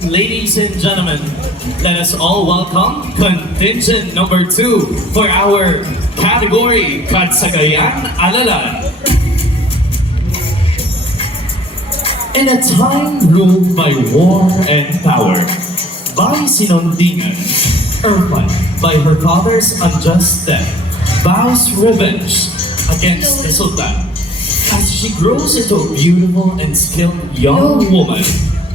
Ladies and gentlemen, let us all welcome contingent number 2 for our category Katsagayan Alalan. In a time ruled by war and power, by Sinondingan, Irfan, by her father's unjust death, vows revenge against the Sultan. As she grows into a beautiful and skilled young woman,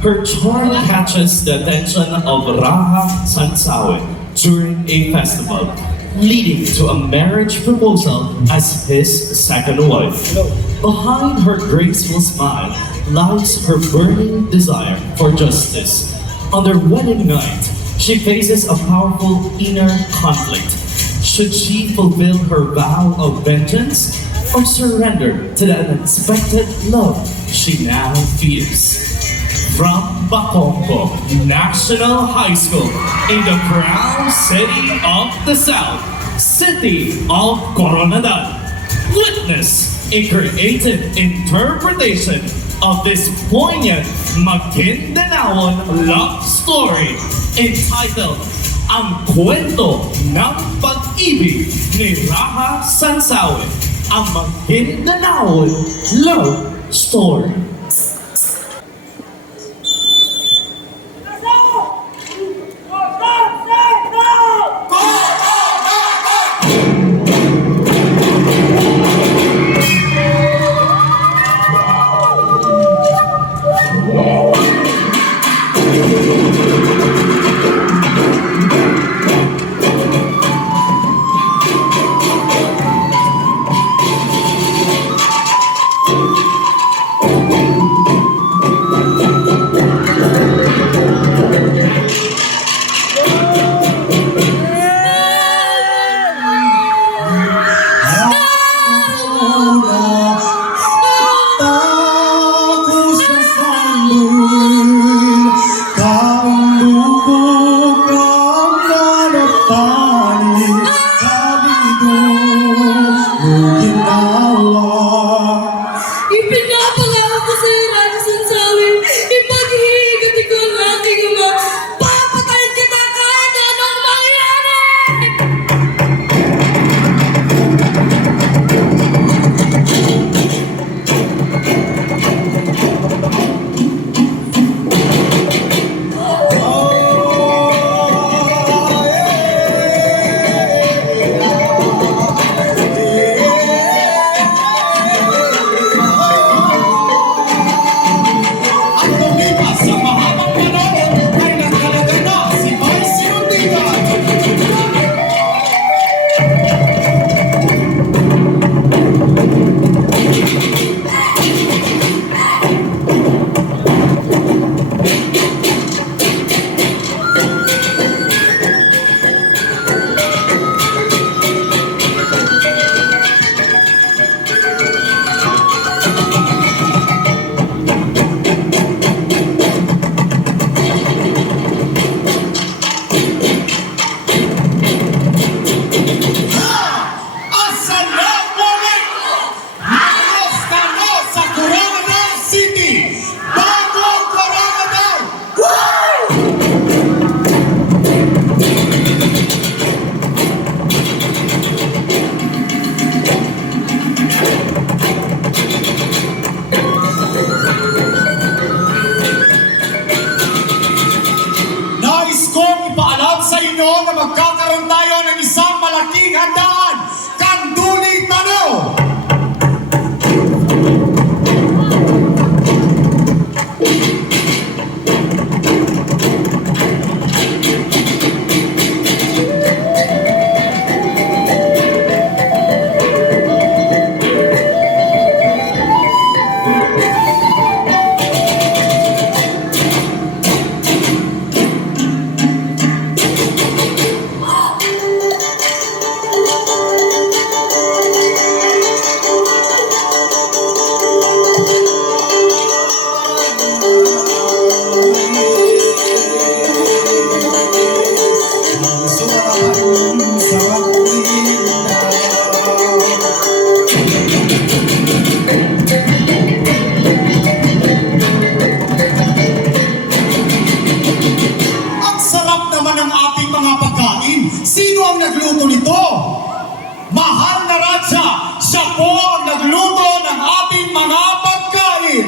her charm catches the attention of Raha Sansawe during a festival, leading to a marriage proposal as his second wife. Behind her graceful smile lies her burning desire for justice. On their wedding night, she faces a powerful inner conflict. Should she fulfill her vow of vengeance or surrender to the unexpected love she now feels? From Bacongo National High School in the proud city of the South, city of Coronadal, witness a creative interpretation of this poignant Maguindanaon love story entitled Ang Kwento ng Pag-ibig ni Raha Sansawe, ang Maguindanaon love story. Ipinapangako ko sa iyo, Raja Sansawi, ipaghihigat ko ang aking ama. Papatayin kita kahit anong mangyari! Na magkakaroon tayo ng isang malaking handaan, Kanduli Tano! Sino ang nagluto nito? Mahal na Radya, siya po ang nagluto ng ating mga pagkain.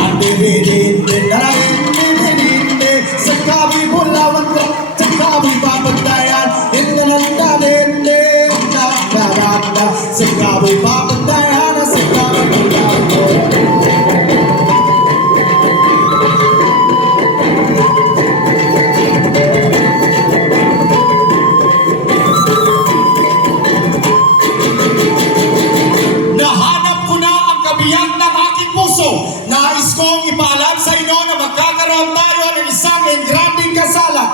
At dinidinde na dinidinde sa kabi bulawan ko, sa kabi papagdayan, hinanandalinde, nakaranda, sa kabi papagdayan, sa kabi bulawan ko. Nahanap ko na ang kabiyak ng aking puso. Nais kong ipaalam sa inyo na magkakaroon tayo ng isang engranding kasalan.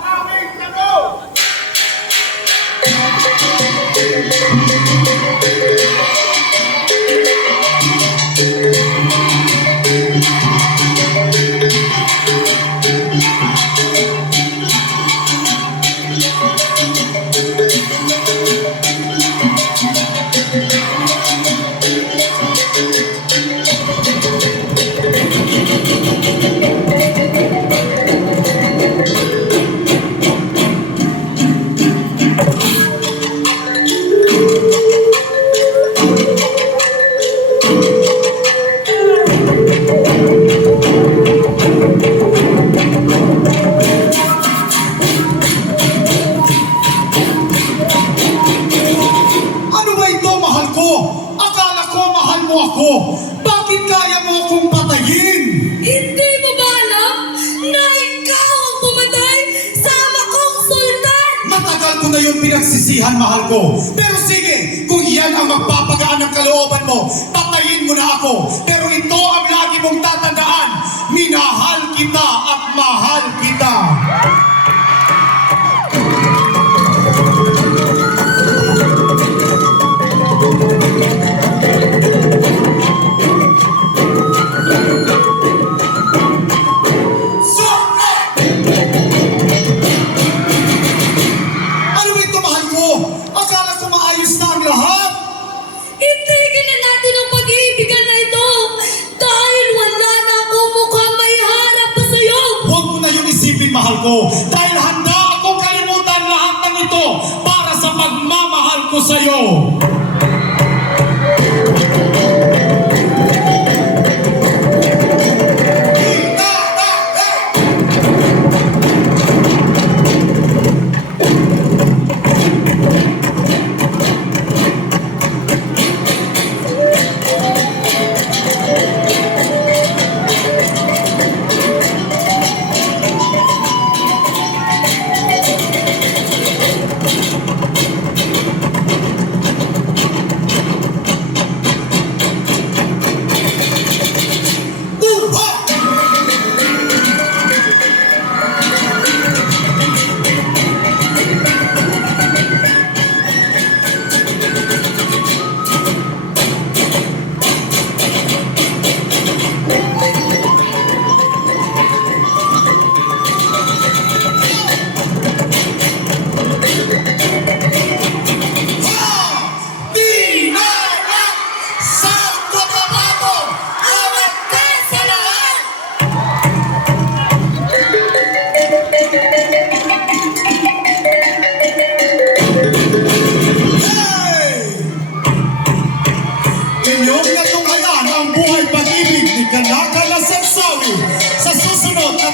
Aming tanong! Ano ba ito, mahal ko? Akala ko mahal mo ako. Bakit kaya mo akong patayin? Hindi mo ba alam na ikaw ang pumatay sa ama kong sultan? Matagal ko na yun pinagsisihan, mahal ko. Pero sige, kung iyan ang magpapagaan ng kalooban mo, patayin mo na ako. Pero ito ang lagi mong tatandaan. Minahal kita at mahal kita. Sobra! Ano ba ito, mahal ko? Akala ko maayos na ang lahat. Itigil na natin ang pag-iibigan na ito dahil wala na akong mukhang may harap pa sa'yo. Huwag mo na yung isipin, mahal ko. Dahil handa akong kalimutan lahat ng ito para sa pagmamahal ko sa'yo. Inyong natunghayan ang buhay pag-ibig ni Kanaka Lasagsawi. Sa susunod na